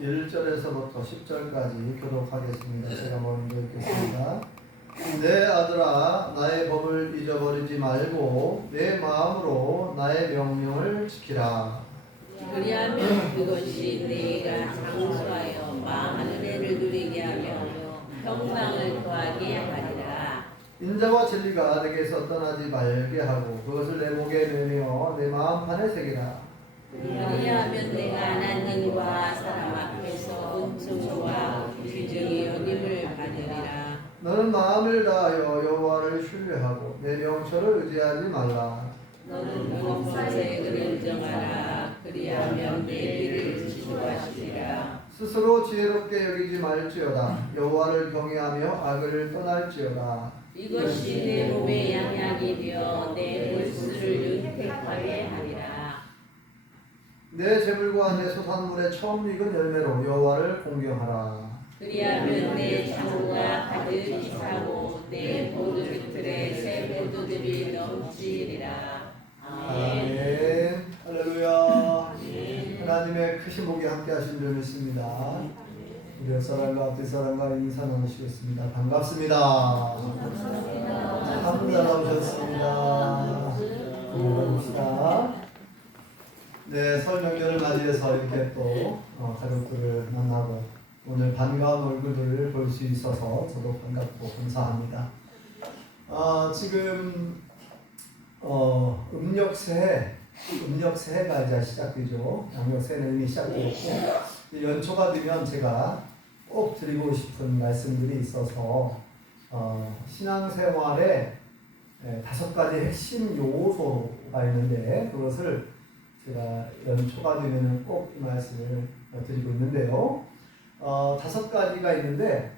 1절에서부터 10절까지 교독하겠습니다. 제가 먼저 읽겠습니다. 내 아들아, 나의 법을 잊어버리지 말고 내 마음으로 나의 명령을 지키라. 그리하면 그것이 네가 장수하여 마음의 은혜를 누리게 하며 평강을 더하게 하리라. 인자와 진리가 내게서 떠나지 말게 하고 그것을 내 목에 매며 내 마음판에 새기라. 그리하면 내가 하나님과 사람 앞에서 은총과 귀중히 여김을 받으리라. 너는 마음을 다하여 여호와를 신뢰하고 내 명철을 의지하지 말라. 너는 범사책을 인정하라. 그리하면 내 길을 지도하시리라. 스스로 지혜롭게 여기지 말지어다. 여호와를 경외하며 악을 떠날지어다. 이것이 내 몸의 양약이 되어 내 골수를 윤택하게 하리라. 내 재물과 내 소산물의 처음 익은 열매로 여호와를 공경하라. 그리하면 내 창고가 가득 차고 내 포도주틀에 새 포도즙이 넘치리라. 아멘. 할렐루야. 하나님의 크신 복이 함께 하신 줄 믿습니다. 우리 옆사람과 앞뒤 사람과 인사 나누시겠습니다. 반갑습니다. 한분 나오셨습니다. 반갑습니다. 네, 설 명절을 맞이해서 이렇게 또 가족들을 만나고 오늘 반가운 얼굴들을 볼 수 있어서 저도 반갑고 감사합니다. 지금 음력새해가 이제 시작되죠. 양력새해는 이미 시작되었고 연초가 되면 제가 꼭 드리고 싶은 말씀들이 있어서 신앙생활에 5가지 핵심 요소가 있는데 그것을 제가 연초가 되면 꼭 이 말씀을 드리고 있는데요. 5가지가 있는데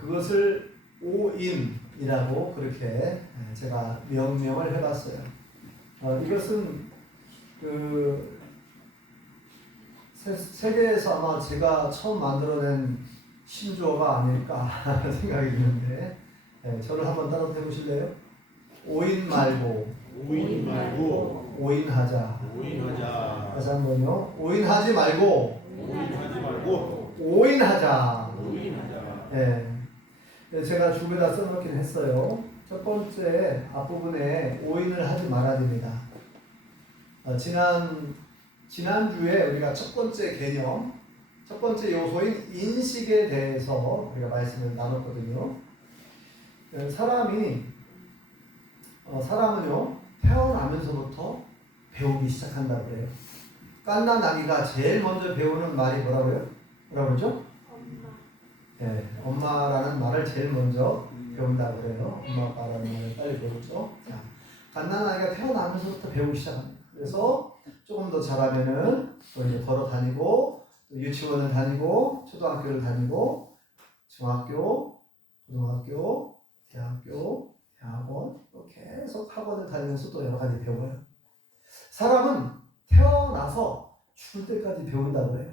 그것을 5인이라고 그렇게 제가 명명을 해봤어요. 이것은 그 세계에서 아마 제가 처음 만들어낸 신조어가 아닐까 생각이 드는데 저를 한번 따라 해보실래요? 5인 말고 5인 하자. 다시 한 번요. 5인 하지 말고 5인 하자. 제가 주변에다 써놓긴 했어요. 첫 번째 앞부분에 5인을 하지 말아야 됩니다. 지난주에 우리가 첫 번째 개념, 첫 번째 요소인 인식에 대해서 우리가 말씀을 나눴거든요. 사람은요, 태어나면서부터 배우기 시작한다고 그래요. 갓난 아기가 제일 먼저 배우는 말이 뭐라고요? 뭐라고 그러죠? 엄마라는 말을 제일 먼저 배운다고 그래요. 엄마, 아빠라는 말을 빨리 배우죠. 자, 갓난 아이가 태어나면서부터 배우기 시작합니다. 그래서 조금 더 자라면은 또 이제 걸어 다니고, 또 유치원을 다니고, 초등학교를 다니고, 중학교, 고등학교, 대학교, 대학원, 또 계속 학원을 다니면서 또 여러 가지 배워요. 사람은 태어나서 죽을 때까지 배운다고 해요.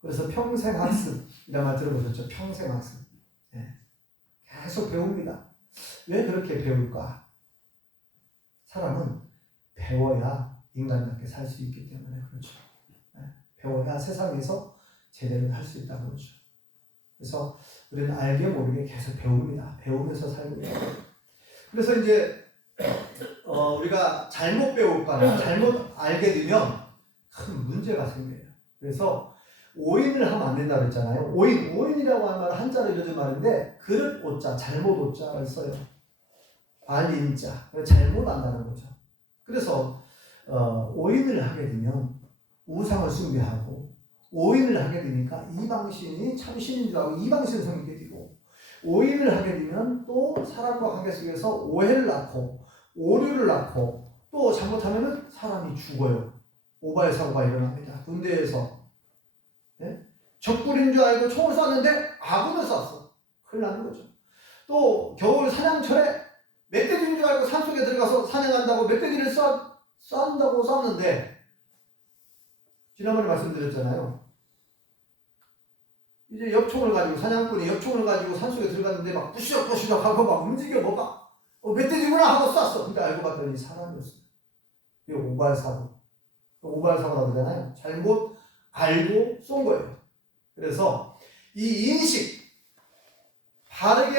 그래서 평생학습이라는 말 들어보셨죠? 평생학습. 계속 배웁니다. 왜 그렇게 배울까? 사람은 배워야 인간답게 살 수 있기 때문에 그렇죠. 배워야 세상에서 제대로 할 수 있다고 그러죠. 그래서 우리는 알게 모르게 계속 배웁니다. 배우면서 살고 있어요. 그래서 이제 우리가 잘못 배울거나 잘못 알게 되면 큰 문제가 생겨요. 그래서 5인을 하면 안 된다고 했잖아요. 5인이라고 하는 말은 한자로 이루어진 말인데 그릇 오자, 잘못 오자를 써요. 알인자, 잘못 안다는 거죠. 그래서 5인을 하게 되면 우상을 숭배하고 5인을 하게 되니까 이방신이 참신인 줄 알고 이방신을 섬기게 되고 5인을 하게 되면 또 사람과 관계 속에서 오해를 낳고 오류를 낳고 또 잘못하면 사람이 죽어요. 오발 사고가 일어납니다. 군대에서 적군인 줄 알고 총을 쐈는데 아군을 쐈어. 큰일 나는 거죠. 또 겨울 사냥철에 멧돼지인 줄 알고 산속에 들어가서 사냥한다고 멧돼지를 쏜다고 쐈는데 지난번에 말씀드렸잖아요. 이제 엽총을 가지고 사냥꾼이 엽총을 가지고 산속에 들어갔는데 막 부시럭부시럭 하고 막 움직여 뭐가 멧돼지구나 하고 쐈어. 근데 알고 봤더니 사람이었어요. 이게 오발사고. 오발사고라고 그러잖아요. 잘못 알고 쏜 거예요. 그래서 이 인식, 바르게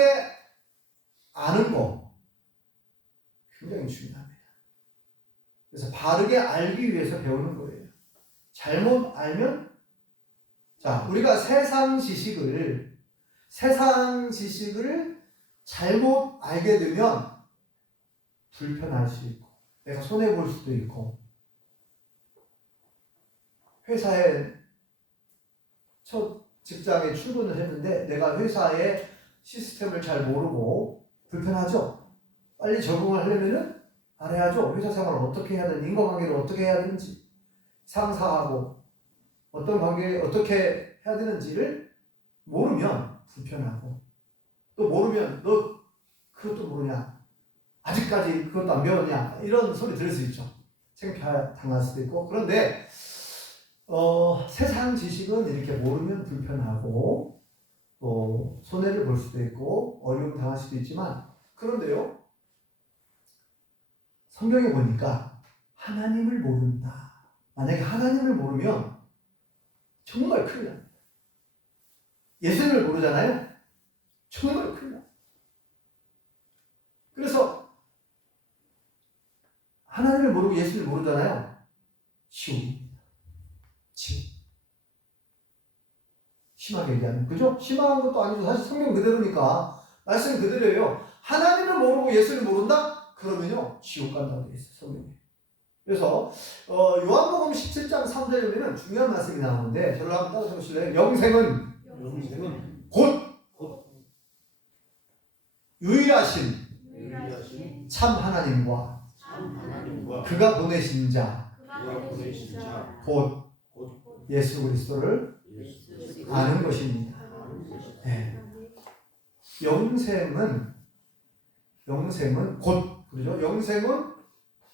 아는 거 굉장히 중요합니다. 그래서 바르게 알기 위해서 배우는 거예요. 잘못 알면, 자, 우리가 세상 지식을 잘못 알게 되면 불편할 수 있고, 내가 손해볼 수도 있고, 회사에 첫 직장에 출근을 했는데 내가 회사의 시스템을 잘 모르고 불편하죠? 빨리 적응을 하려면은 알아야죠. 회사 생활을 어떻게 해야 되는지, 인간관계를 어떻게 해야 되는지, 상사하고 어떤 관계 어떻게 해야 되는지를 모르면 불편하고, 또 모르면 너 그것도 모르냐, 아직까지 그것도 안 배웠냐, 이런 소리 들을 수 있죠. 창피당할 수도 있고. 그런데 세상 지식은 이렇게 모르면 불편하고 또 손해를 볼 수도 있고 어려움 당할 수도 있지만, 그런데요, 성경에 보니까 하나님을 모른다. 만약에 하나님을 모르면 정말 큰일 납니다. 예수님을 모르잖아요? 정말 큰일 납니다. 그래서 하나님을 모르고 예수를 모르잖아요? 지옥입니다. 지옥. 심하게 얘기하면, 그죠? 심한 것도 아니고 사실 성경 그대로니까 말씀 그대로예요. 하나님을 모르고 예수를 모른다? 그러면요 지옥 간다고 되어 있어요, 성경에. 그래서 요한복음 17장 3절에 보면 중요한 말씀이 나오는데, 저를 한번 따라서 보실래요? 영생은 곧 유일하신 참 하나님과 그가 보내신 자 곧 예수 그리스도를 아는 것입니다. 네. 영생은 곧, 그러죠? 영생은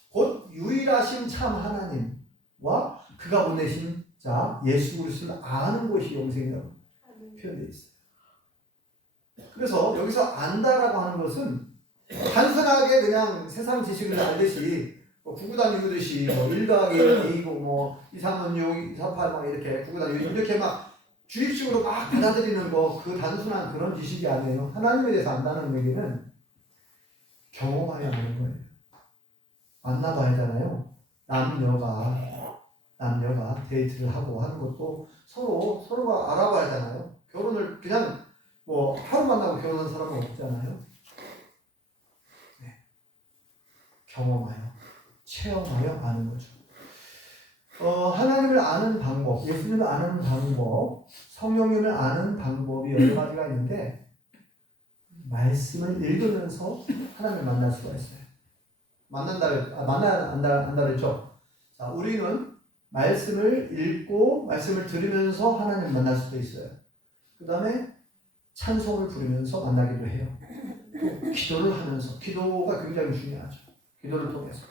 곧 유일하신 참 하나님과 그가 보내신 자 예수 그리스도를 아는 것이 영생이라고 표현되어 있어요. 그래서 여기서 안다라고 하는 것은 단순하게 그냥 세상 지식을 알듯이 구구단 이루듯이 1 더하기 2고 2, 3은 6, 2, 3, 8 막 이렇게 구구단 이렇게 막 주입식으로 막 받아들이는 거, 그 단순한 그런 지식이 아니에요. 하나님에 대해서 안다는 얘기는 경험하여 하는 거예요. 만나봐야 하잖아요. 남녀가 데이트를 하고 하는 것도 서로가 알아봐야 하잖아요. 결혼을 그냥 하루 만나고 결혼한 사람은 없잖아요. 네. 경험하여, 체험하여 아는 거죠. 하나님을 아는 방법, 예수님을 아는 방법, 성령님을 아는 방법이 여러 가지가 있는데, 말씀을 읽으면서 하나님을 만날 수가 있어요. 안다 그랬죠? 자, 우리는 말씀을 읽고 말씀을 들으면서 하나님을 만날 수도 있어요. 그 다음에 찬송을 부르면서 만나기도 해요. 또 기도를 하면서, 기도가 굉장히 중요하죠. 기도를 통해서.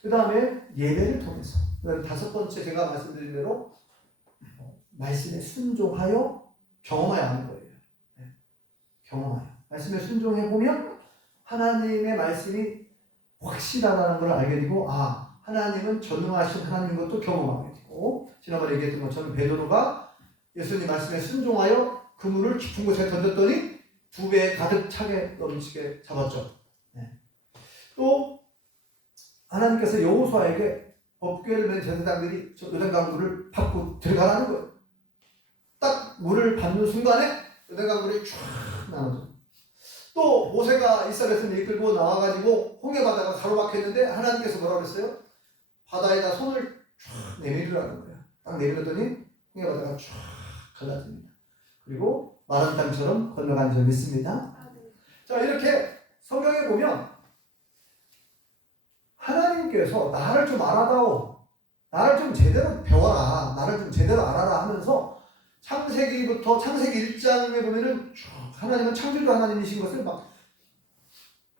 그 다음에 예배를 통해서. 다섯 번째 제가 말씀드린 대로 말씀에 순종하여 경험하여 하는 거예요. 네. 경험하여. 말씀에 순종해보면 하나님의 말씀이 확실하다는 걸 알게 되고, 하나님은 전능하신 하나님인 것도 경험하게 되고, 지난번에 얘기했던 것처럼 베드로가 예수님 말씀에 순종하여 그물을 깊은 곳에 던졌더니 2배 가득 차게 넘치게 잡았죠. 네. 또 하나님께서 여호수아에게 법궤를 맨 제사장들이 요단강물을 밟고 들어가라는 거예요. 딱 물을 밟는 순간에 요단강물이 쫙 나눠져. 또 모세가 이스라엘 이끌고 나와가지고 홍해 바다가 가로막혔는데 하나님께서 뭐라고 그랬어요? 바다에다 손을 쫙 내밀으라는 거예요. 딱 내밀었더니 홍해 바다가 쫙 갈라집니다. 그리고 마른 땅처럼 건너간 줄 믿습니다. 자, 이렇게 성경에 보면 하나님께서 나를 좀 알아다오, 나를 좀 제대로 배워라, 나를 좀 제대로 알아라 하면서 창세기 1장에 보면은 하나님은 창조주 하나님이신 것을 막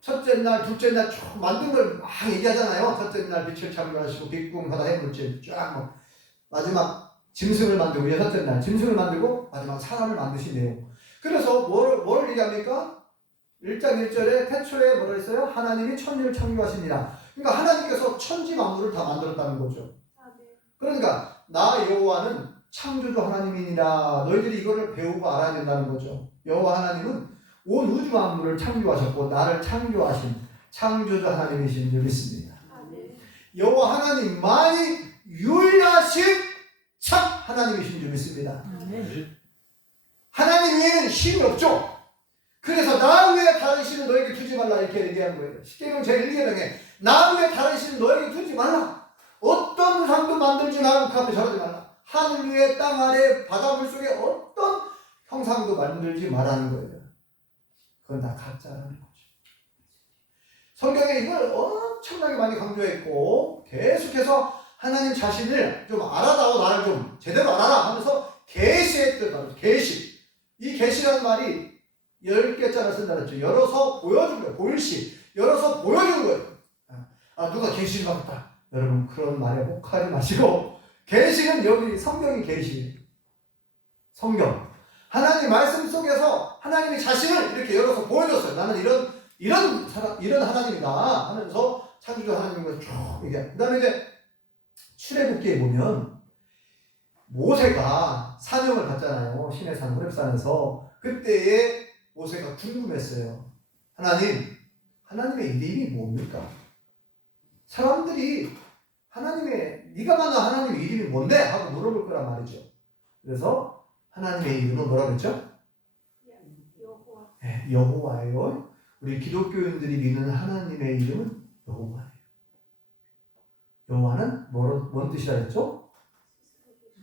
첫째 날, 둘째 날 쭉 만든 걸 막 얘기하잖아요. 첫째 날 빛을 창조하시고 빛궁 바다 해물질 쫙 막 마지막 짐승을 만들고, 여섯째 날 짐승을 만들고 마지막 사람을 만드시네요. 그래서 뭘 얘기합니까? 1장 1절에 태초에 뭐라 했어요? 하나님이 천지를 창조하십니다. 그러니까 하나님께서 천지 만물을 다 만들었다는 거죠. 그러니까 나 여호와는 창조주 하나님이니라. 너희들이 이거를 배우고 알아야 된다는 거죠. 여호와 하나님은 온 우주 만물을 창조하셨고 나를 창조하신 창조주 하나님이신 줄 믿습니다. 여호와 하나님만이 유일하신 참 하나님이신 줄 믿습니다. 하나님 외에는 신이 없죠. 그래서 나 외에 다른 신을 너에게 두지 말라 이렇게 얘기한 거예요. 십계명 제1계명에 나 외에 다른 신을 너에게 두지 말라. 어떤 우상도 만들지 말고 그 앞에 절하지 말라. 하늘 위에 땅 아래 바다 물속에 어떤 형상도 만들지 말라는 거예요. 그건 다 가짜라는 거죠. 성경에 이걸 엄청나게 많이 강조했고 계속해서 하나님 자신을 좀 알아다오 나를 좀 제대로 알아라 하면서 계시했던 말이죠. 계시. 이 계시라는 말이 10개짜리 쓴다 그랬죠. 열어서 보여준 거예요. 보일시. 열어서 보여준 거예요. 누가 계시를 받았다. 여러분 그런 말에 혹하지 마시고 계시는 여기 성경이 계시예요. 성경. 하나님 말씀 속에서 하나님의 자신을 이렇게 열어서 보여줬어요. 나는 이런 하나님이다 하면서 창조주 하나님과 쭉 얘기해요. 그 다음에 이제 출애굽기에 보면 모세가 사명을 받잖아요. 신의 산 호렙산에서. 그때에 모세가 궁금했어요. 하나님의 이름이 뭡니까? 사람들이 네가 만난 하나님의 이름이 뭔데? 하고 물어볼 거란 말이죠. 그래서 하나님의 이름은 뭐라고 했죠? 네, 여호와예요. 우리 기독교인들이 믿는 하나님의 이름은 여호와예요. 여호와는 뭔 뜻이라 했죠?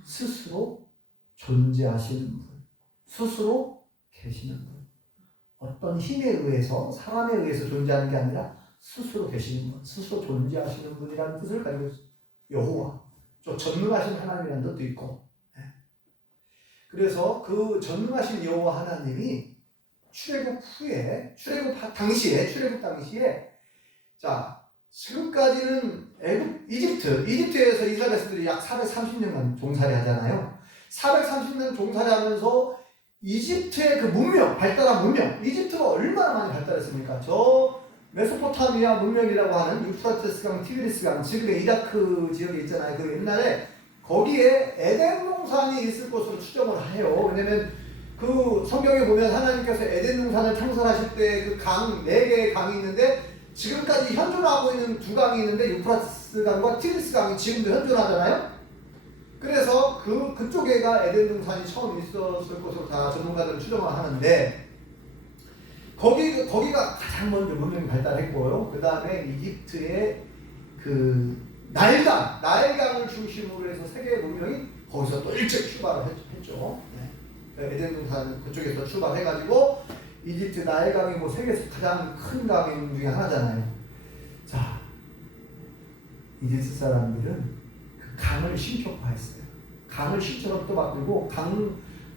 스스로 존재하시는 분, 스스로 계시는 분. 어떤 힘에 의해서, 사람에 의해서 존재하는 게 아니라 스스로 계시는 분, 스스로 존재하시는 분이라는 뜻을 가지고 있어요. 여호와, 좀 전능하신 하나님이라는 뜻도 있고. 그래서 그 전능하신 여호와 하나님이 출애굽 당시에 자 지금까지는 이집트에서 이스라엘 백성들이 약 430년간 종살이 하잖아요. 430년 종살이 하면서 이집트의 그 문명, 발달한 문명, 이집트가 얼마나 많이 발달했습니까? 저 메소포타미아 문명이라고 하는 유프라테스강, 티그리스강, 지금의 이라크 지역에 있잖아요. 그 옛날에 거기에 에덴 동산이 있을 것으로 추정을 해요. 왜냐면 그 성경에 보면 하나님께서 에덴 동산을 창설하실 때 그 강, 4개의 강이 있는데 지금까지 현존하고 있는 2강이 있는데 유프라테스 강과 티그리스 강이 지금도 현존하잖아요. 그래서 그쪽에가 에덴 동산이 처음 있었을 것으로 다 전문가들은 추정을 하는데 거기가 가장 먼저 문명이 발달했고요. 그 다음에 이집트의 그 나일강을 중심으로 해서 세계 문명이 거기서 또 일찍 출발을 했죠. 네. 에덴 동산 그쪽에서 출발해가지고 이집트 나일강이 뭐 세계에서 가장 큰 강 중에 하나잖아요. 자, 이집트 사람들은 그 강을 신격화했어요. 강을 신처럼 또 만들고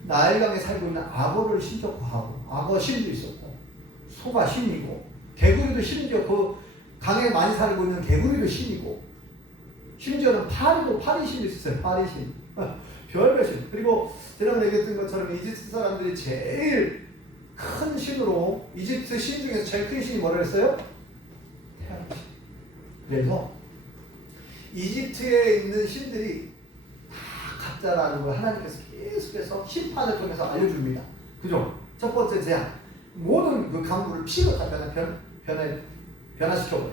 나일강에 살고 있는 악어를 신격화하고 악어 신도 있었고 소가 신이고 개구리도 심지어 그 강에 많이 살고 있는 개구리도 신이고 심지어는 파리 신도 있었어요. 파리 신. 별별 신. 그리고 지난번에 얘기했던 것처럼 이집트 사람들이 제일 큰 신으로 이집트 신 중에서 제일 큰 신이 뭐라 했어요? 태양신. 그래서 이집트에 있는 신들이 다 가짜라는 걸 하나님께서 계속해서 심판을 통해서 알려줍니다. 그죠? 첫 번째 재앙. 모든 그 강물을 피로 다 변화시켜버려요.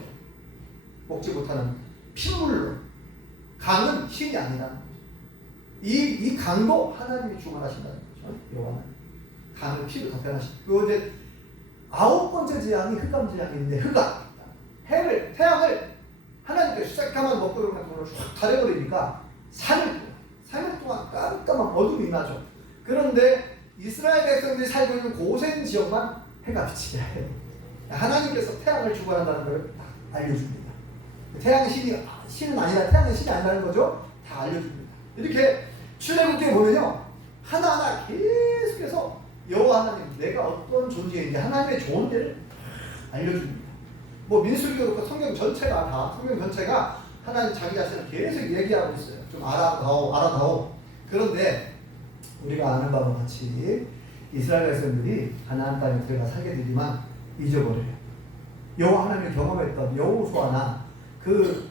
먹지 못하는 핏물로. 강은 신이 아니라는 거죠. 이 강도 하나님이 주관하신다는 거죠. 여호와는 강을 피로 다 변화시키고. 그리고 이제 9번째 재앙이 흑암 재앙인데 태양을 하나님께서 새까만 먹구름 같은 걸로 쫙 가려버리니까 3일 동안 깜깜한 어둠이 임하죠. 그런데 이스라엘 백성들이 살고 있는 고센 지역만 해가 비치게 해요. 하나님께서 태양을 주관한다는 걸 알려줍니다. 태양은 신은 아니라 태양은 신이 아니라는 거죠. 다 알려줍니다. 이렇게 출애굽기에 보면요 하나하나 계속해서 여호와 하나님 내가 어떤 존재인지 하나님의 존재를 알려줍니다. 뭐 민수기도 그렇고 성경 전체가 하나님 자기 자신을 계속 얘기하고 있어요. 좀 알아다오. 그런데 우리가 아는 바와 같이 이스라엘 백성들이 가나안 땅에 들어가 살게 되지만 잊어버려요. 여호와 하나님을 경험했던 여호수아나 그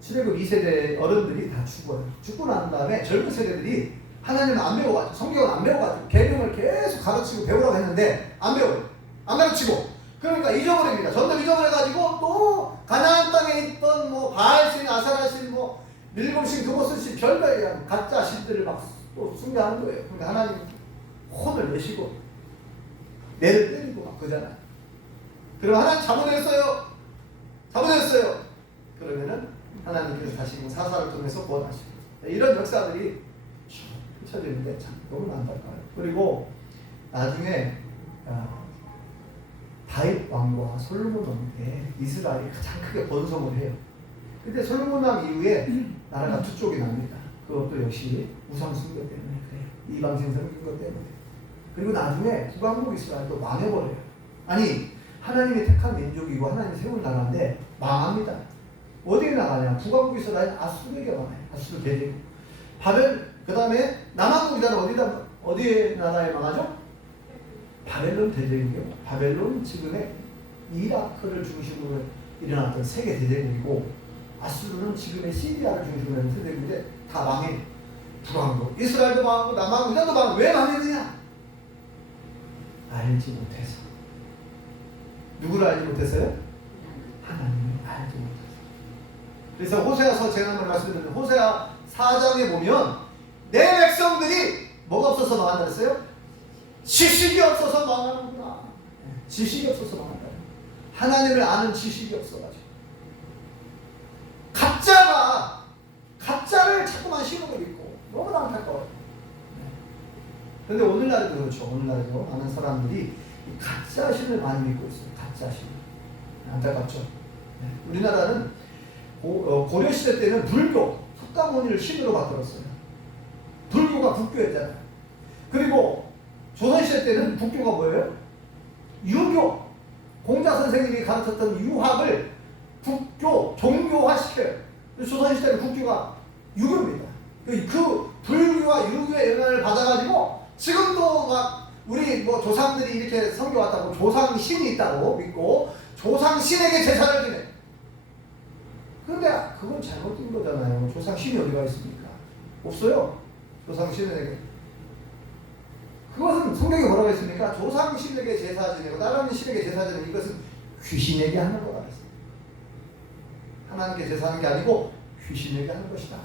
출애굽 2세대 어른들이 다 죽어요. 죽고 난 다음에 젊은 세대들이 하나님은 안 배워가지고, 성경은 안 배워가지고 계명을 계속 가르치고 배우라고 했는데 안 배워요. 안 가르치고. 그러니까 잊어버립니다. 점점 잊어버려가지고 또 가나안 땅에 있던 뭐 바알신, 아사라신, 뭐 밀곰신, 그곳은 별별 가짜 신들을 막 또 숭배하는 거예요. 그러니까 하나님 혼을 내시고 내를 때리고 막 그러잖아요. 그럼 하나님 잘못했어요. 잘못했어요. 그러면은 하나님께서 다시 사사를 통해서 구원하시고, 이런 역사들이 펼쳐지는데 참 너무 안타까워요. 그리고 나중에 다윗 왕과 솔로몬 왕때 이스라엘이 가장 크게 번성을 해요. 근데 솔로몬 왕 이후에 나라가 두 쪽이 납니다. 그것도 역시 우상 숭배 때문에 그래요. 이방신 섬긴 것 때문에. 그리고 나중에 북왕국 이스라엘도 망해버려요. 아니, 하나님이 택한 민족이고 하나님이 세운 나라인데 망합니다. 어디에 나가냐? 북왕국 이스라엘 아수르에게 망해요. 아수르 대제국. 바벨, 그 다음에 남왕국 이스라엘 어디에 나라에 망하죠? 바벨론 대제국이요. 바벨론 지금의 이라크를 중심으로 일어났던 세계 대제국이고, 아수르는 지금의 시리아를 중심으로 하는 대제국인데 다 망해. 북왕국 이스라엘도 망하고 남왕국 이스라엘도 망하고. 왜 망했느냐? 알지 못해서. 누구를 알지 못했어요? 하나님을 알지 못해서. 그래서 호세아서 제가 한번 말씀드렸는데, 호세아 4장에 보면 내 백성들이 뭐가 없어서 망한다 했어요? 지식이 없어서 망하는구나. 지식이 없어서 망한다. 하나님을 아는 지식이 없어가지고 가짜를 자꾸만 심어고 있고 너무 안타까워요. 그런데 오늘날에도 그렇죠. 오늘날에도 많은 사람들이 가짜 신을 많이 믿고 있어요. 가짜 신. 안타깝죠. 우리나라는 고려시대 때는 불교, 석가모니를 신으로 만들었어요. 불교가 국교였잖아요. 그리고 조선시대 때는 국교가 뭐예요? 유교. 공자 선생님이 가르쳤던 유학을 국교, 종교화시켜요. 조선시대는 국교가 유교입니다. 그 불교와 유교의 영향을 받아가지고 지금도 막 우리 뭐 조상들이 이렇게 섬겨왔다고 조상신이 있다고 믿고 조상신에게 제사를 지내. 그런데 그건 잘못된 거잖아요. 조상신이 어디가 있습니까? 없어요. 조상신에게. 그것은 성경에 뭐라고 했습니까? 조상신에게 제사 지내고 다른 신에게 제사 지내고 이것은 귀신에게 하는 거라고 했습니다. 하나님께 제사하는 게 아니고 귀신에게 하는 것이다.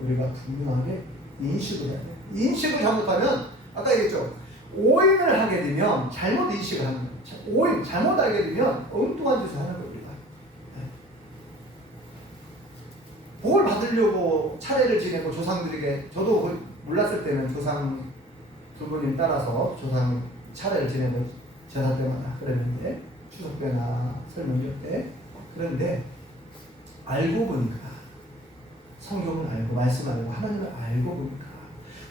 우리가 분명하게 인식을 해야 돼요. 인식을 잘못하면 아까 얘기했죠. 오인을 하게 되면 잘못 인식을 하는 거예요. 오인, 잘못 알게 되면 엉뚱한 짓을 하는 겁니다. 복을 받으려고 차례를 지내고 조상들에게, 저도 몰랐을 때는 조상 두 분님 따라서 조상 차례를 지내고 제사 때마다 그랬는데, 추석 때나 설명절 때. 그런데 알고 보니까, 성경을 알고 말씀 알고 하나님을 알고 보니까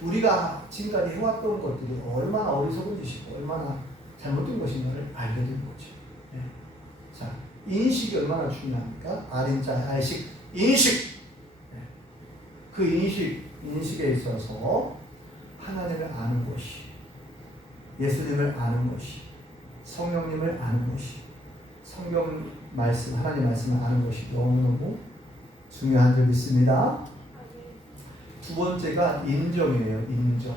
우리가 지금까지 해왔던 것들이 얼마나 어리석은 짓이고 얼마나 잘못된 것인가를 알게 된 거죠. 네. 자, 인식이 얼마나 중요합니까? 알인자, 알식, 인식. 네. 그 인식에 있어서 하나님을 아는 것이, 예수님을 아는 것이, 성령님을 아는 것이, 성경 말씀, 하나님 말씀을 아는 것이 너무너무 중요한 줄 믿습니다. 두 번째가 인정이에요. 인정.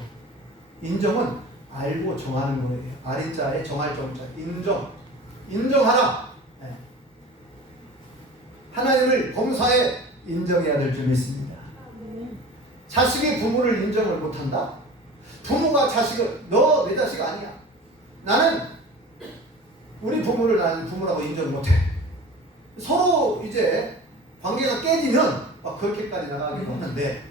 인정은 알고 정하는 거예요. 알인자에 정할 정자. 인정. 인정하라. 네. 하나님을 범사에 인정해야 될 줄 믿습니다. 자식이 부모를 인정을 못한다? 부모가 자식을, 너 내 자식 아니야. 나는 우리 부모를 나는 부모라고 인정 못해. 서로 이제 관계가 깨지면 막 그렇게까지 나가긴 하는데,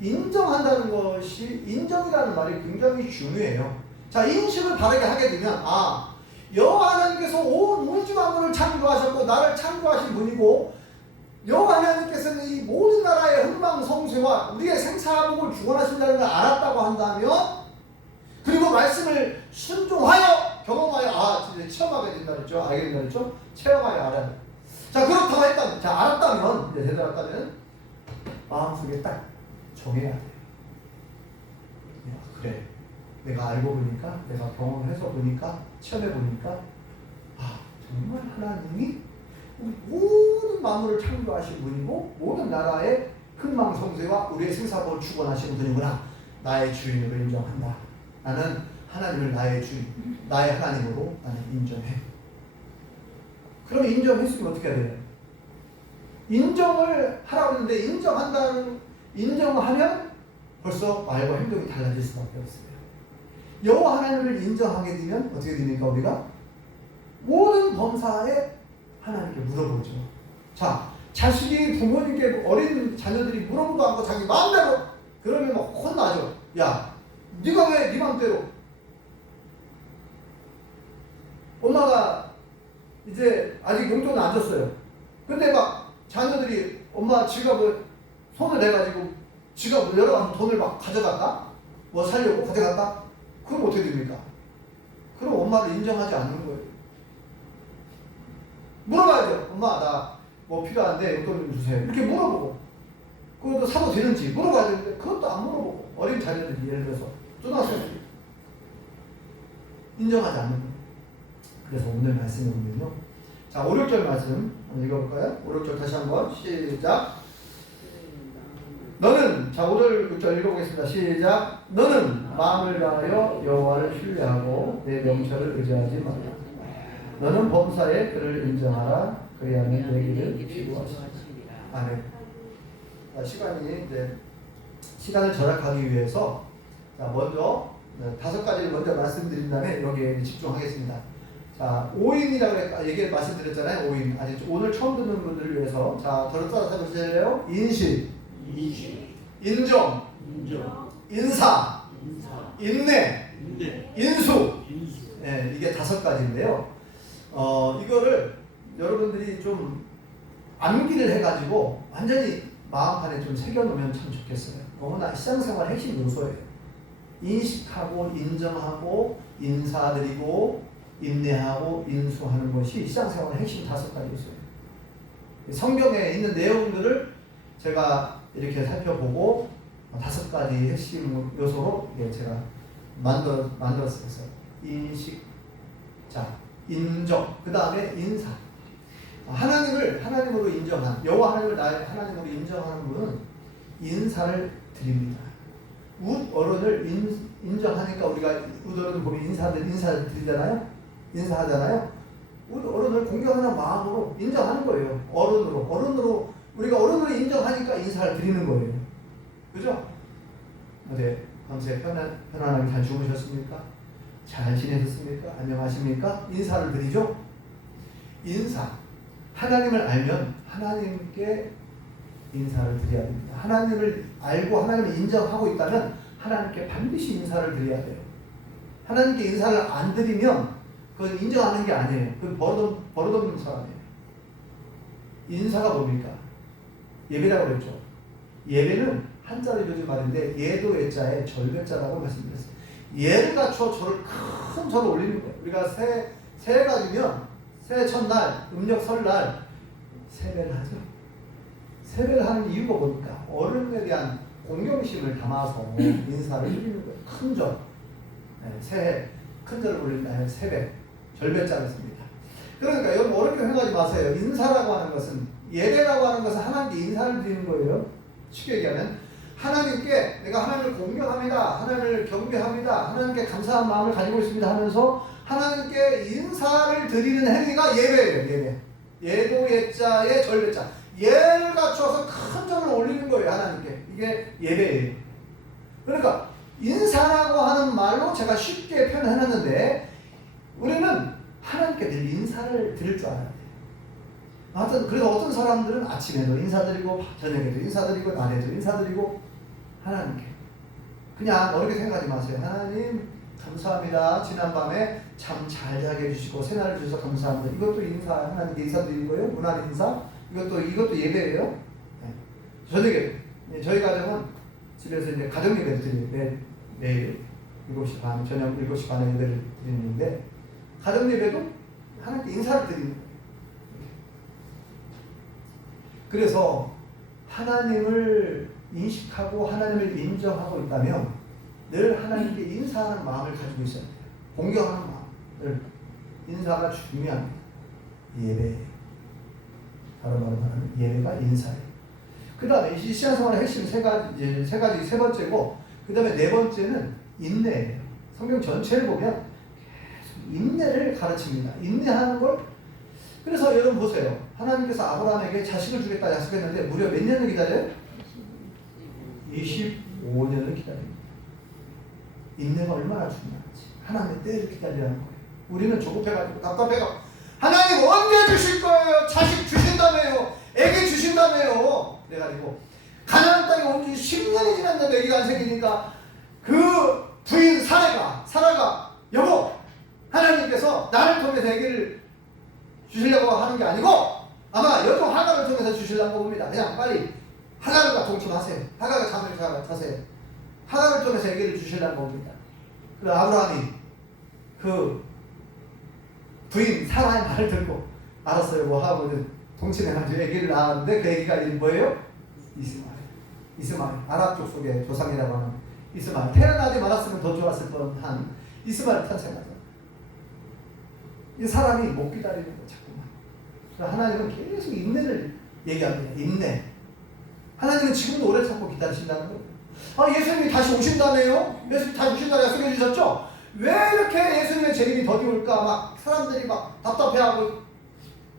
인정한다는 것이, 인정이라는 말이 굉장히 중요해요. 자, 인식을 바르게 하게 되면, 여호와 하나님께서 온 우주 만물을 창조하셨고 나를 창조하신 분이고, 여호와 하나님께서는 이 모든 나라의 흥망성쇠와 우리의 생사복을 주관하신다는 걸 알았다고 한다면, 그리고 말씀을 순종하여 경험하여, 진짜 체험하게 된다 그랬죠? 알게 된다 그랬죠? 체험하여 알아야. 자, 그렇다고 했다면, 자, 알았다면, 이제 제대로 알았다면 마음속에 딱 정해야 돼. 그래, 내가 알고 보니까, 내가 경험을 해서 보니까, 체험해 보니까, 정말 하나님이 모든 만물을 창조하신 분이고 모든 나라의 흥망성쇠와 우리의 생사복을 주관하시는 분이구나. 나의 주인으로 인정한다. 나는 하나님을 나의 주인, 나의 하나님으로 나는 인정해. 그러면 인정했으면 어떻게 해야 돼요? 인정을 하라고 했는데 인정하면 벌써 말과 행동이 달라질 수밖에 없어요. 여호와 하나님을 인정하게 되면 어떻게 됩니까? 우리가 모든 범사에 하나님께 물어보죠. 자, 자식이 부모님께 어린 자녀들이 물어보도 않고 자기 마음대로 그러면 막 혼나죠. 야, 네가 왜 네 마음대로? 엄마가 이제 아직 용돈을 안 줬어요. 근데 막 자녀들이 엄마 지갑을 손을 내가지고 지갑을 열어가지고 돈을 막 가져갔다? 뭐 살려고 가져갔다? 그럼 어떻게 됩니까? 그럼 엄마를 인정하지 않는 거예요. 물어봐야죠. 엄마 나 뭐 필요한데 용돈 좀 주세요. 이렇게 물어보고 그것도 사도 되는지 물어봐야 되는데 그것도 안 물어보고 어린 자녀들이 예를 들어서 초등학생들이 인정하지 않는 거예요. 그래서 오늘 말씀을 보면요. 자, 5, 6절 말씀 한번 읽어볼까요? 5, 6절 다시 한번 시작. 너는, 자 5절 6절 읽어보겠습니다. 시작. 너는 마음을 다하여 여호와를 신뢰하고 내 명철을 의지하지 말라. 너는 범사에 그를 인정하라. 그리하면 내 길을 지구하시리라. 아멘. 시간을 절약하기 위해서 자 먼저 5가지를 먼저 말씀드린 다음에 여기에 집중하겠습니다. 자, 5인이라고 얘기를 말씀드렸잖아요. 5인. 아직 오늘 처음 듣는 분들을 위해서 자, 저를 따라서 해보실래요? 인식, 인정, 인사, 인내, 인수. 네, 이게 5가지인데요. 이거를 여러분들이 좀 암기를 해가지고 완전히 마음판에 좀 새겨놓으면 참 좋겠어요. 너무나 일상생활 핵심 요소예요. 인식하고 인정하고 인사드리고 인내하고 인수하는 것이 일상생활의 핵심 5가지 요소예요. 성경에 있는 내용들을 제가 이렇게 살펴보고 5가지 핵심 요소로 제가 만들었어요. 인식, 자, 인정, 그 다음에 인사. 하나님으로 인정한, 여호와 하나님을 나의 하나님으로 인정하는 분은 인사를 드립니다. 웃 어른을 인정하니까 우리가 웃 어른을 보면 인사를 드리잖아요. 인사하잖아요. 웃 어른을 공경하는 마음으로 인정하는 거예요. 어른으로 우리가 어른으로 인정하니까 인사를 드리는 거예요. 그죠? 어제 밤새 편안하게 잘 주무셨습니까? 잘 지내셨습니까? 안녕하십니까? 인사를 드리죠. 인사. 하나님을 알면 하나님께 인사를 드려야 됩니다. 하나님을 알고 하나님을 인정하고 있다면 하나님께 반드시 인사를 드려야 돼요. 하나님께 인사를 안 드리면 그건 인정하는 게 아니에요. 그건 버릇없는 사람이에요. 인사가 뭡니까? 예배라고 그랬죠. 예배는 한자로 이루어진 말인데 예도 예자에 절배자라고 말씀드렸어요. 예를 갖춰 큰 절을 올리는 거예요. 우리가 새해가 새해 첫날, 음력 설날 세배를 하죠. 세배를 하는 이유가 뭡니까? 어른에 대한 공경심을 담아서 인사를 드리는 거예요. 큰 절, 새해 큰 절을 올린 다음에 세배, 절배자를 씁니다. 그러니까 여러분 어렵게 생각하지 마세요. 인사라고 하는 것은, 예배라고 하는 것은 하나님께 인사를 드리는 거예요. 쉽게 얘기하면 하나님께 내가 하나님을 공경합니다. 하나님을 경배합니다. 하나님께 감사한 마음을 가지고 있습니다 하면서 하나님께 인사를 드리는 행위가 예배예요. 예배. 예도 예자의 절배자. 예를 갖춰서 큰 절을 올리는 거예요. 하나님께. 이게 예배예요. 그러니까 인사라고 하는 말로 제가 쉽게 표현해놨는데 우리는 하나님께 늘 인사를 드릴 줄 알아야 돼요. 하여튼 그래서 어떤 사람들은 아침에도 인사드리고 저녁에도 인사드리고 낮에도 인사드리고 하나님께 그냥 어렵게 생각하지 마세요. 하나님 감사합니다. 지난밤에 잠 잘 자게 해주시고 새날을 주셔서 감사합니다. 이것도 인사, 하나님께 인사드리는 거예요. 문안 인사. 이것도 예배예요. 네. 저녁에 저희 가정은 집에서 이제 가정 예배를 드려요. 매일 7시 반, 저녁 7시 반에 예배를 드리는데 가정 예배도 하나님께 인사를 드리는 거예요. 그래서 하나님을 인식하고 하나님을 인정하고 있다면 늘 하나님께 인사하는 마음을 가지고 있어야 돼요. 공경하는 마음. 인사가 중요합니다. 예배. 다른 말로 말하면 예배가 인사예요. 그 다음에 이 신앙생활의 핵심 세 가지, 세 번째고, 그 다음에 네 번째는 인내예요. 성경 전체를 보면 계속 인내를 가르칩니다. 인내하는 걸. 그래서 여러분 보세요. 하나님께서 아브라함에게 자식을 주겠다 약속했는데 무려 몇 년을 기다려요? 25년을 기다립니다. 인내가 얼마나 중요한지. 하나님의 때를 기다리라는 거예요. 우리는 조급해가지고 답답해가 하나님 언제 주실 거예요? 자식 주신다며요. 애기 주신다며요. 그래가지고 가나안 땅에 온 지 10년이 지났는데 애기가 안 생기니까 그 부인 사라가 여보 하나님께서 나를 통해서 애기를 주시려고 하는 게 아니고 아마 여종 하가를 통해서 주시려고 봅니다. 그냥 빨리 하가를 동침하세요. 하가가 잠을 자세요. 하가를 통해서 애기를 주시려고 봅니다. 그래서 아브라함이 그 부인 사라의 말을 듣고 알았어요 뭐 하고 동침해가지고 애기를 낳았는데 그 애기가 이름이 뭐예요? 이스마엘. 아랍 족속의 조상이라고 하는 이스마엘. 태어나지 말았으면 더 좋았을 뻔한 이스마엘 탄생하죠. 이 사람이 못 기다리는 거 자꾸만. 하나님은 계속 인내를 얘기합니다. 인내. 하나님은 지금도 오래 참고 기다리신다는 거예요. 아, 예수님이 다시 오신다네요? 예수님이 다시 오신다고 약속해 주셨죠? 왜 이렇게 예수님의 재림이 더디올까? 막 사람들이 막 답답해하고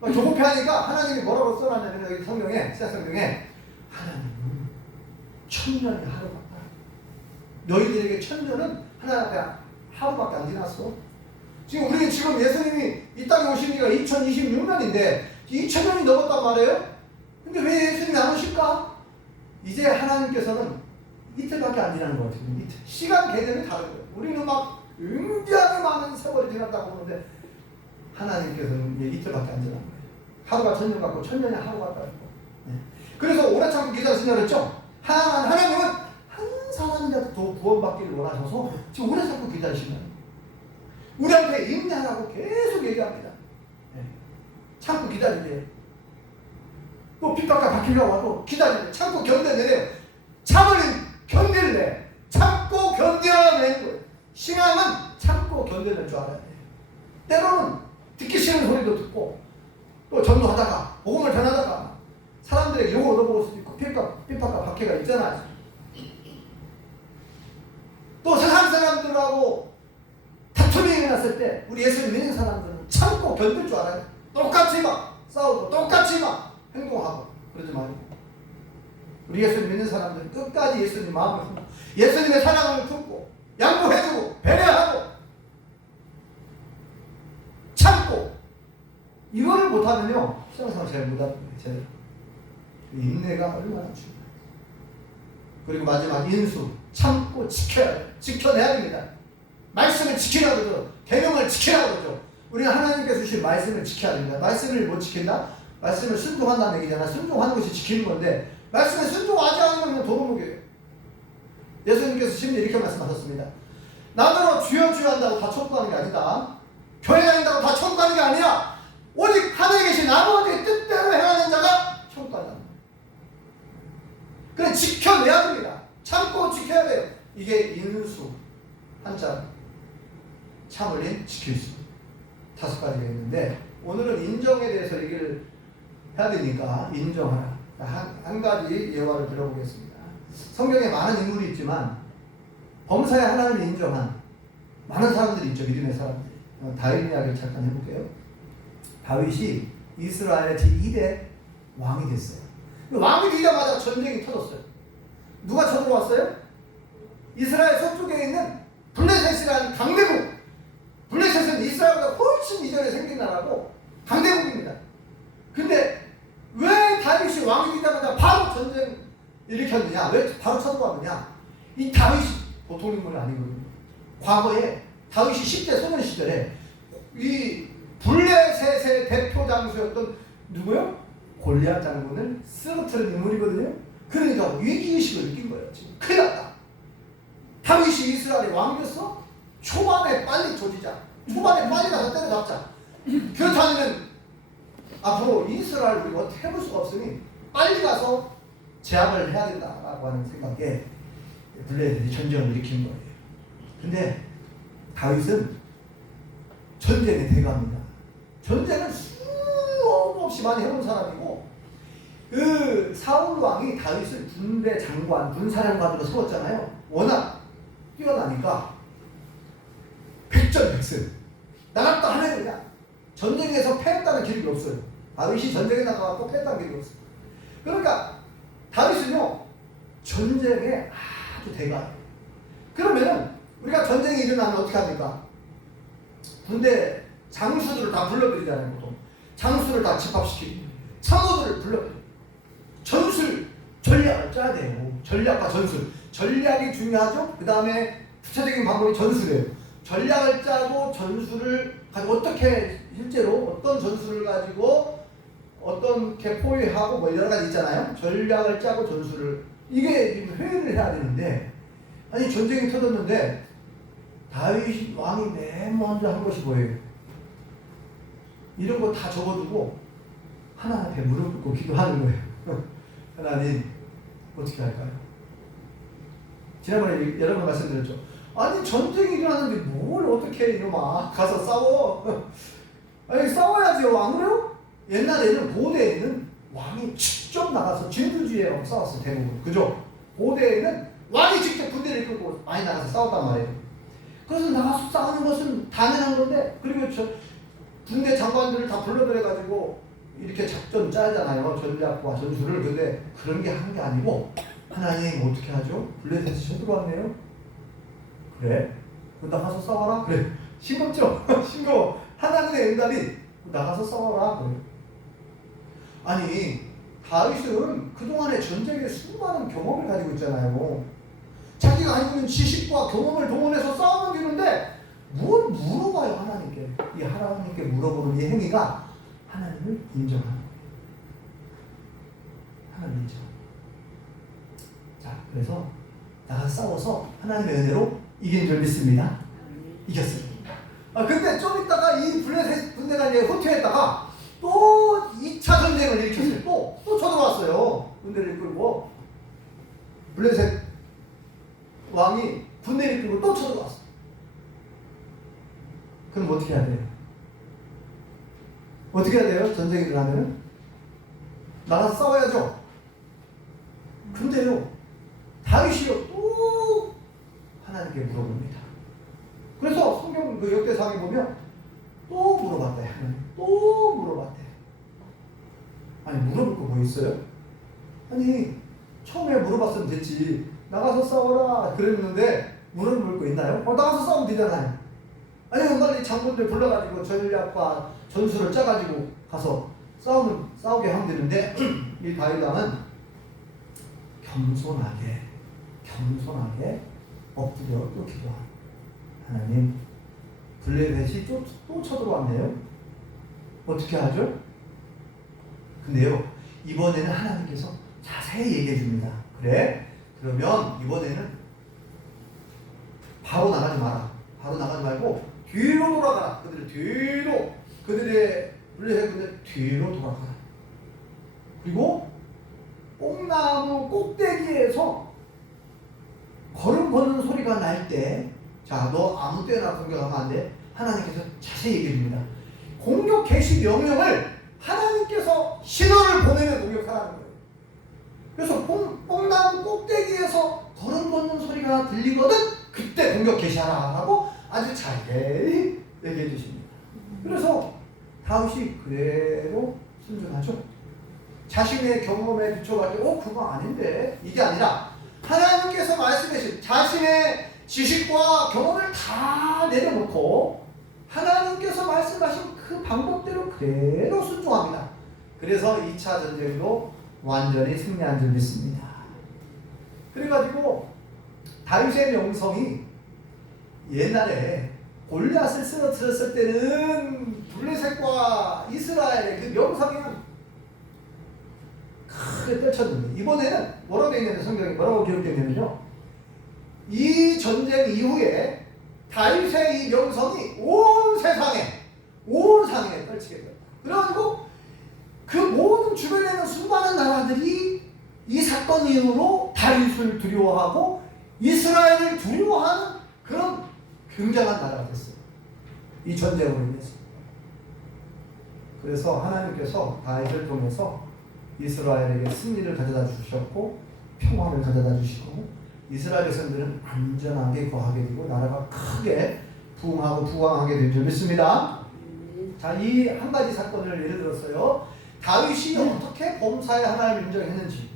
막 조급해하니까 하나님이 뭐라고 써놨냐면 여기 성경에, 시작성경에 하나님은 천년이 하루 같다. 너희들에게 천년은 하나님 앞에 하루밖에 안 지났어. 지금 우리는 지금 예수님이 이 땅에 오신 지가 2026년인데 2000년이 넘었단 말이에요. 근데 왜 예수님이 안 오실까? 이제 하나님께서는 이틀밖에 안 지나는 것 같아요. 이틀. 시간 개념이 다른 거예요. 우리는 막 굉장히 많은 세월이 지났다고 보는데 하나님께서는 이제 이틀밖에 안 지난 거예요. 하루가 천년 같고 천년이 하루 같다고. 네. 그래서 오래 참고 기다리신다고 그랬죠? 하나님은 한 사람이라도 더 구원받기를 원하셔서 지금 오래 참고 기다리시는 거예요. 우리한테 인내하라고 계속 얘기합니다. 네. 참고 기다리래요. 또 핍박과 박히려고 와도 기다리래요. 참고 견뎌내래요. 참을 견딜래. 참고 견뎌내는 거예요. 신앙은 참고 견뎌낼 줄 알아야 돼요. 때로는 듣기 싫은 소리도 듣고 또 전도하다가 복음을 전하다가 사람들에게 욕을 얻어먹을 수도 있고 핍박과 박해가 있잖아요. 또 세상 사람들하고 다툼이 일어났을 때 우리 예수님 믿는 사람들은 참고 견딜 줄 알아요. 똑같이 막 싸우고 똑같이 막 행동하고 그러지 말고 우리 예수님 믿는 사람들은 끝까지 예수님 마음을 품고 예수님의 사랑을 품고 양보해주고 배려하고 참고 이거를 못하면요 신앙생활 잘 못하는 거예요. 제대로. 인내가 얼마나 중요해요. 그리고 마지막 인수 참고 지켜야 돼요. 지켜내야 됩니다. 말씀을 지키라고 그러죠. 계명을 지키라고 그러죠. 우리는 하나님께서 주신 말씀을 지켜야 됩니다. 말씀을 못 지킨다? 말씀을 순종한다는 얘기잖아. 순종하는 것이 지키는 건데 말씀에 순종하지 않으면 도루묵이에요. 예수님께서 심지어 이렇게 말씀하셨습니다. 나더러 주여 주여 한다고 다 천국 가는 게 아니다. 교회 다닌다고 다 천국 가는 게 아니라 오직 하늘에 계신 아버지의 뜻대로 행하는 자가 천국 간다. 그래 지켜내야 됩니다. 참고 지켜야 돼요. 이게 인수 한자 참을린 지킬 수 5가지가 있는데 오늘은 인정에 대해서 얘기를 해야 되니까 인정하라. 한 가지 예화를 들어보겠습니다. 성경에 많은 인물이 있지만 범사에 하나님을 인정한 많은 사람들이 있죠. 믿음의 사람들. 다윗 이야기를 잠깐 해볼게요. 다윗이 이스라엘의 제2대 왕이 됐어요. 왕이 되자마자 전쟁이 터졌어요. 누가 쳐들어왔어요? 이스라엘 서쪽에 있는 블레셋이라는 강대국. 블레셋은 이스라엘보다 훨씬 이전에 생긴 나라고 강대국입니다. 근데 왜 다윗이 왕이 되자마자 바로 전쟁 일으켰느냐? 왜 바로 쳐들어왔느냐? 이 다윗이 보통 인물이 아니거든요. 과거에 다윗이 10대 소년 시절에 이 블레셋의 대표 장수였던 누구요? 골리앗 장군을 쓰러뜨린 인물이거든요. 그러니까 위기의식을 느낀 거예요. 지금 큰일 났다. 다윗이 이스라엘의 왕이었어? 초반에 빨리 조지자. 초반에 빨리 가서 때려잡자. 그렇다면 앞으로 이스라엘 우리가 어떻게 해볼 수가 없으니 빨리 가서 제압을 해야 된다라고 하는 생각에 블레셋이 전쟁을 일으킨 거예요. 근데 다윗은 전쟁의 대가입니다. 전쟁을 수없이 많이 해본 사람이고 그 사울 왕이 다윗을 군대 장관, 군사령관으로 세웠잖아요. 워낙 뛰어나니까 백전백승. 나갔다 하면 그냥 전쟁에서 패했다는 기록이 없어요. 다윗이 전쟁에 나가고 패했다는 기록이 없어요. 그러니까 다윗은요 전쟁에 아주 대가예요. 그러면은 우리가 전쟁이 일어나면 어떻게 합니까? 군대 장수들을 다 불러들이잖아요. 보통 장수를 다 집합시키고 참모들을 불러들이고 전술 전략을 짜야 돼요. 전략과 전술. 전략이 중요하죠. 그 다음에 구체적인 방법이 전술이에요. 전략을 짜고 전술을 가지고 어떻게 실제로 어떤 전술을 가지고 어떻게 포위하고 뭐 여러 가지 있잖아요. 전략을 짜고 전술을 이게 회의를 해야 되는데 아니 전쟁이 터졌는데 다윗 왕이 맨 먼저 한 것이 뭐예요? 이런 거 다 적어두고 하나님 앞에 무릎 꿇고 기도하는 거예요. 하나님 어떻게 할까요? 지난번에 여러 번 말씀드렸죠. 아니 전쟁이 일어났는데 뭘 어떻게 해 이놈아 가서 싸워. 아니 싸워야지요. 안 그래요? 옛날에는 고대에는 왕이 직접 나가서 진두지휘하고 싸웠어 대부분. 그죠? 고대에는 왕이 직접 군대를 이끌고 많이 나가서 싸웠단 말이에요. 그래서 나가서 싸우는 것은 당연한 건데 그리고 저 군대 장관들을 다 불러들여가지고 이렇게 작전 짜잖아요. 전략과 전술을. 근데 그런 게 한 게 아니고 하나님 어떻게 하죠? 블레셋이 쳐들어왔네요. 그래? 나가서 싸워라? 그래. 싱겁죠? 싱거워. 하나님의 응답이 나가서 싸워라. 그래. 아니 다윗은 그동안의 전쟁에 수많은 경험을 가지고 있잖아요. 자기가 가지고 있는 지식과 경험을 동원해서 싸우면 되는데 뭘 물어봐요 하나님께. 이 하나님께 물어보는 이 행위가 하나님을 인정하는 거예요. 하나님 인정. 자, 그래서 나가서 싸워서 하나님의 은혜로 이긴 줄 믿습니다. 이겼어요. 근데 좀 있다가 이 블레셋 군대가 이제 후퇴했다가 또 2차 전쟁을 일으켰어요. 또 쳐들어왔어요. 군대를 이끌고 블레셋 왕이 군대를 이끌고 또 쳐들어왔어요. 그럼 어떻게 해야 돼요? 어떻게 해야 돼요? 전쟁이 일어나면 나가서 싸워야죠. 근데요 다윗이요 또 하나님께 물어봅니다. 그래서 성경 그 역대상에 보면 또 물어봤대. 또 물어봤대. 아니 물어볼 거 뭐 있어요? 아니 처음에 물어봤으면 됐지. 나가서 싸워라 그랬는데 물어볼 거 있나요? 나가서 싸우면 되잖아요. 아니면 빨리 장군들 불러가지고 전략과 전술을 짜가지고 가서 싸우게 하면 되는데 이 다윗 왕은 겸손하게 엎드려 또 기도하고 하나님 블레셋이 또 쳐들어왔네요. 어떻게 하죠? 근데요 이번에는 하나님께서 자세히 얘기해 줍니다. 그래? 그러면 이번에는 바로 나가지 마라. 바로 나가지 말고 뒤로 돌아가라. 그들의 블레셋 군대 뒤로 돌아가라. 그리고 뽕나무 꼭대기에서 걸음 걷는 소리가 날 때, 자, 너 아무 때나 공격하면 안 돼. 하나님께서 자세히 얘기해 줍니다. 공격 개시 명령을 하나님께서 신호를 보내면 공격하라는 거예요. 그래서 뽕나무 꼭대기에서 걸음 걷는 소리가 들리거든 그때 공격 개시하라 하고 아주 자세히 얘기해 주십니다. 그래서 다윗이 그대로 순종하죠. 자신의 경험에 비춰갈 때 그거 아닌데 이게 아니라 하나님께서 말씀하신 자신의 지식과 경험을 다 내려놓고 하나님께서 말씀하신 그 방법대로 그대로 순종합니다. 그래서 2차 전쟁도 완전히 승리한 줄 믿습니다. 그래가지고 다윗의 명성이 옛날에 골리앗을 쓰러뜨렸을 때는 블레셋과 이스라엘의 그 명성이 크게 떨쳤는데 이번에는 뭐라고 되어 있냐면 성경에 뭐라고 기록되어 있냐면요. 이 전쟁 이후에 다윗의 이 명성이 온 상에 떨치게 되었다. 그래가지고 그 모든 주변에 있는 수많은 나라들이 이 사건 이후로 다윗을 두려워하고 이스라엘을 두려워하는 그런 굉장한 나라가 됐어요. 이 전쟁으로 인해서. 그래서 하나님께서 다윗을 통해서 이스라엘에게 승리를 가져다 주셨고 평화를 가져다 주시고 이스라엘 백성들은 안전하게 거하게 되고 나라가 크게 부흥하고 부강하게 된 줄 믿습니다. 자, 이 한 가지 사건을 예를 들었어요. 다윗이 어떻게 범사에 하나님을 인정했는지,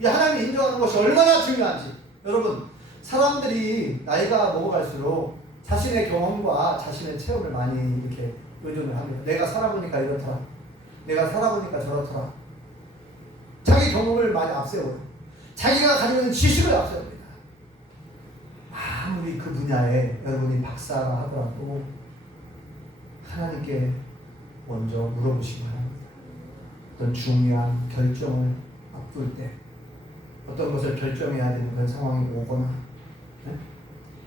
이 하나님을 인정하는 것이 얼마나 중요한지. 여러분, 사람들이 나이가 먹어갈수록 자신의 경험과 자신의 체험을 많이 이렇게 의존을 합니다. 내가 살아보니까 이렇더라. 내가 살아보니까 저렇더라. 자기 경험을 많이 앞세워요. 자기가 가지고 있는 지식을 앞세웁니다. 아무리 그 분야에 여러분이 박사라 하더라도 하나님께 먼저 물어보시기 바랍니다. 어떤 중요한 결정을 앞둘 때, 어떤 것을 결정해야 되는 그런 상황이 오거나, 네?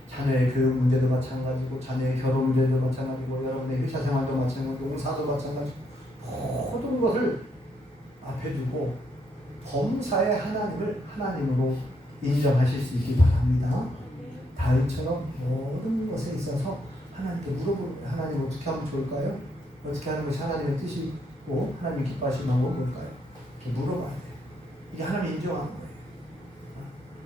자녀의 교육 문제도 마찬가지고, 자녀의 결혼 문제도 마찬가지고, 여러분의 회사 생활도 마찬가지고, 농사도 마찬가지고, 모든 것을 앞에 두고 범사의 하나님을 하나님으로 인정하실 수 있기 바랍니다. 다윗처럼 모든 것에 있어서 하나님께 물어보고, 하나님 어떻게 하면 좋을까요? 어떻게 하는 것이 하나님의 뜻이고 하나님 기뻐하시는 방법은 뭘까요? 이렇게 물어봐야 돼요. 이게 하나님 인정하는 거예요.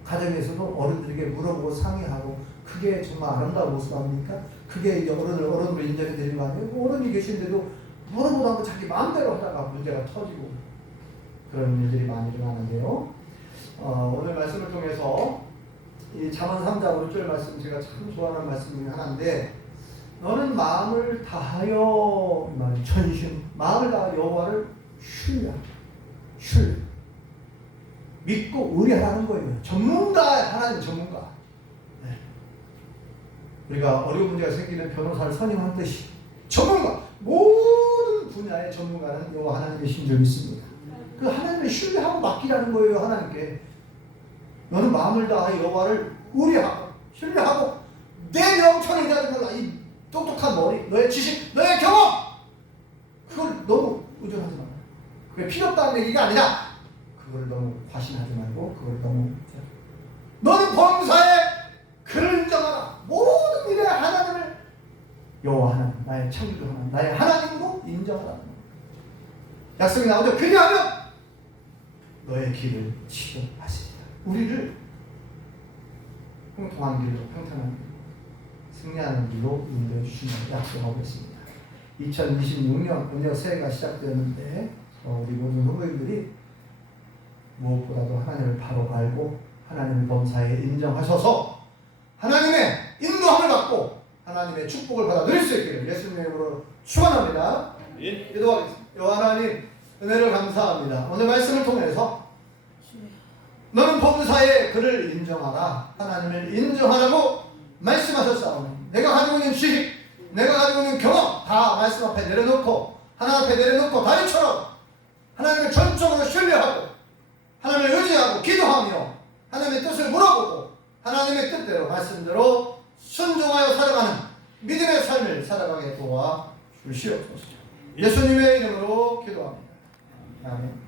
가정에서도 어른들에게 물어보고 상의하고, 그게 정말 아름다운 모습 아닙니까? 그게 이제 어른으로 인정해 드리는 거 아니에요? 어른이 계신데도 물어보다가 자기 마음대로 하다가 문제가 터지고 그런 일들이 많이 일어나는데요. 오늘 말씀을 통해서 이 잠언 3장 5절 말씀, 제가 참 좋아하는 말씀 중에 하나인데, 너는 마음을 다하여 전심, 마음을 다하여 여호와를 신뢰 믿고 의뢰하라는 거예요. 전문가, 하나님 전문가. 네. 우리가 어려운 문제가 생기면 변호사를 선임한 듯이 전문가, 모든 분야의 전문가는 여호와 하나님이신 줄 믿습니다. 그 하나님을 신뢰하고 맡기라는 거예요. 하나님께 너는 마음을 다하여 여호와를 의뢰하고 신뢰하고, 내 명철을 가지고 몰라, 이 똑똑한 머리, 너의 지식, 너의 경험, 그걸 너무 의존하지 말아요. 그게 필요 없다는 얘기가 아니라 그걸 너무 과신하지 말고, 그걸 너무, 너는 범사에 그를 인정하라. 모든 일에 하나님을 여호와 하나님, 나의 창조주 하나님, 나의 하나님으로 인정하라. 약속이 나오죠. 그리하면 너의 길을 치료하시리라. 우리를 통통한 길로, 평탄한 길로, 승리하는 길로 인도해 주신다고 약속하고 있습니다. 2026년 음력 새해가 시작되었는데 우리 모든 후보인들이 무엇보다도 하나님을 바로 알고 하나님을 범사에 인정하셔서 하나님의 인도함을 받고 하나님의 축복을 받아 누릴 수 있기를 예수님의 이름으로 축원합니다. 예. 기도하겠습니다. 여호와 하나님, 은혜를 감사합니다. 오늘 말씀을 통해서 너는 범사에 그를 인정하라, 하나님을 인정하라고 말씀하셨사오니, 내가 가지고 있는 지식, 내가 가지고 있는 경험 다 말씀 앞에 내려놓고, 하나님 앞에 내려놓고 다윗처럼 하나님을 전적으로 신뢰하고 하나님을 의지하고 기도하며 하나님의 뜻을 물어보고 하나님의 뜻대로 말씀대로 순종하여 살아가는 믿음의 삶을 살아가게 도와 주시옵소서. 예수님의 이름으로 기도합니다. 아멘.